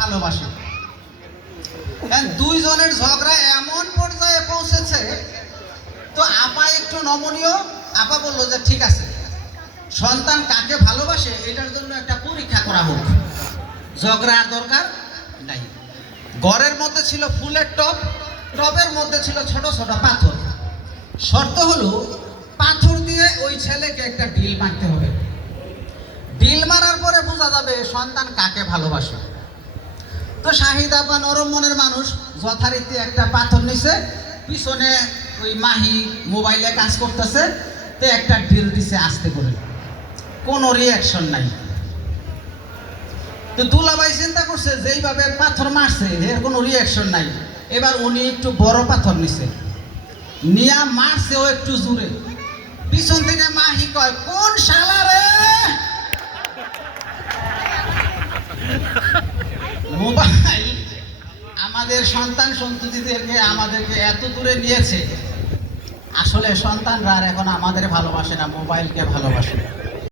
ভালোবাসে। দুইজনের ঝগড়া এমন পর্যায়ে পৌঁছেছে, তো আপা একটু নমনীয়, আপা বললো যে ঠিক আছে, সন্তান কাকে ভালোবাসে এটার জন্য একটা পরীক্ষা করা হোক, ঝগড়া আর দরকার নাই। ঘরের মধ্যে ছিল ফুলের টব, টবের মধ্যে ছিল ছোট ছোট পাথর। শর্ত হলো পাথর দিয়ে ওই ছেলেকে একটা ঢিল মারতে হবে। ঢিল মারার পরে বোঝা যাবে সন্তান কাকে ভালোবাসে। তো শাহিদ আপা নরম মনের মানুষ, যথারীতি একটা পাথর নিছে, পিছনে ওই মাহি মোবাইলে কাজ করতেছে, তো একটা ঢিল দিছে আস্তে করে, কোনো রিয়াকশন নাই। তো দুলাভাই চিন্তা করছে যেইভাবে পাথর মারছে এর কোনো রিয়াকশন নাই, এবার উনি একটু বড় পাথর নিছে, নিয়া মারছে ও একটু জোরে। পিছন থেকে মাহি কয়, কোন শালা রে? মোবাইল আমাদের সন্তান সন্ততিদেরকে আমাদেরকে এত দূরে নিয়েছে, আসলে সন্তানরা আর এখন আমাদের ভালোবাসে না, মোবাইলকে ভালোবাসে।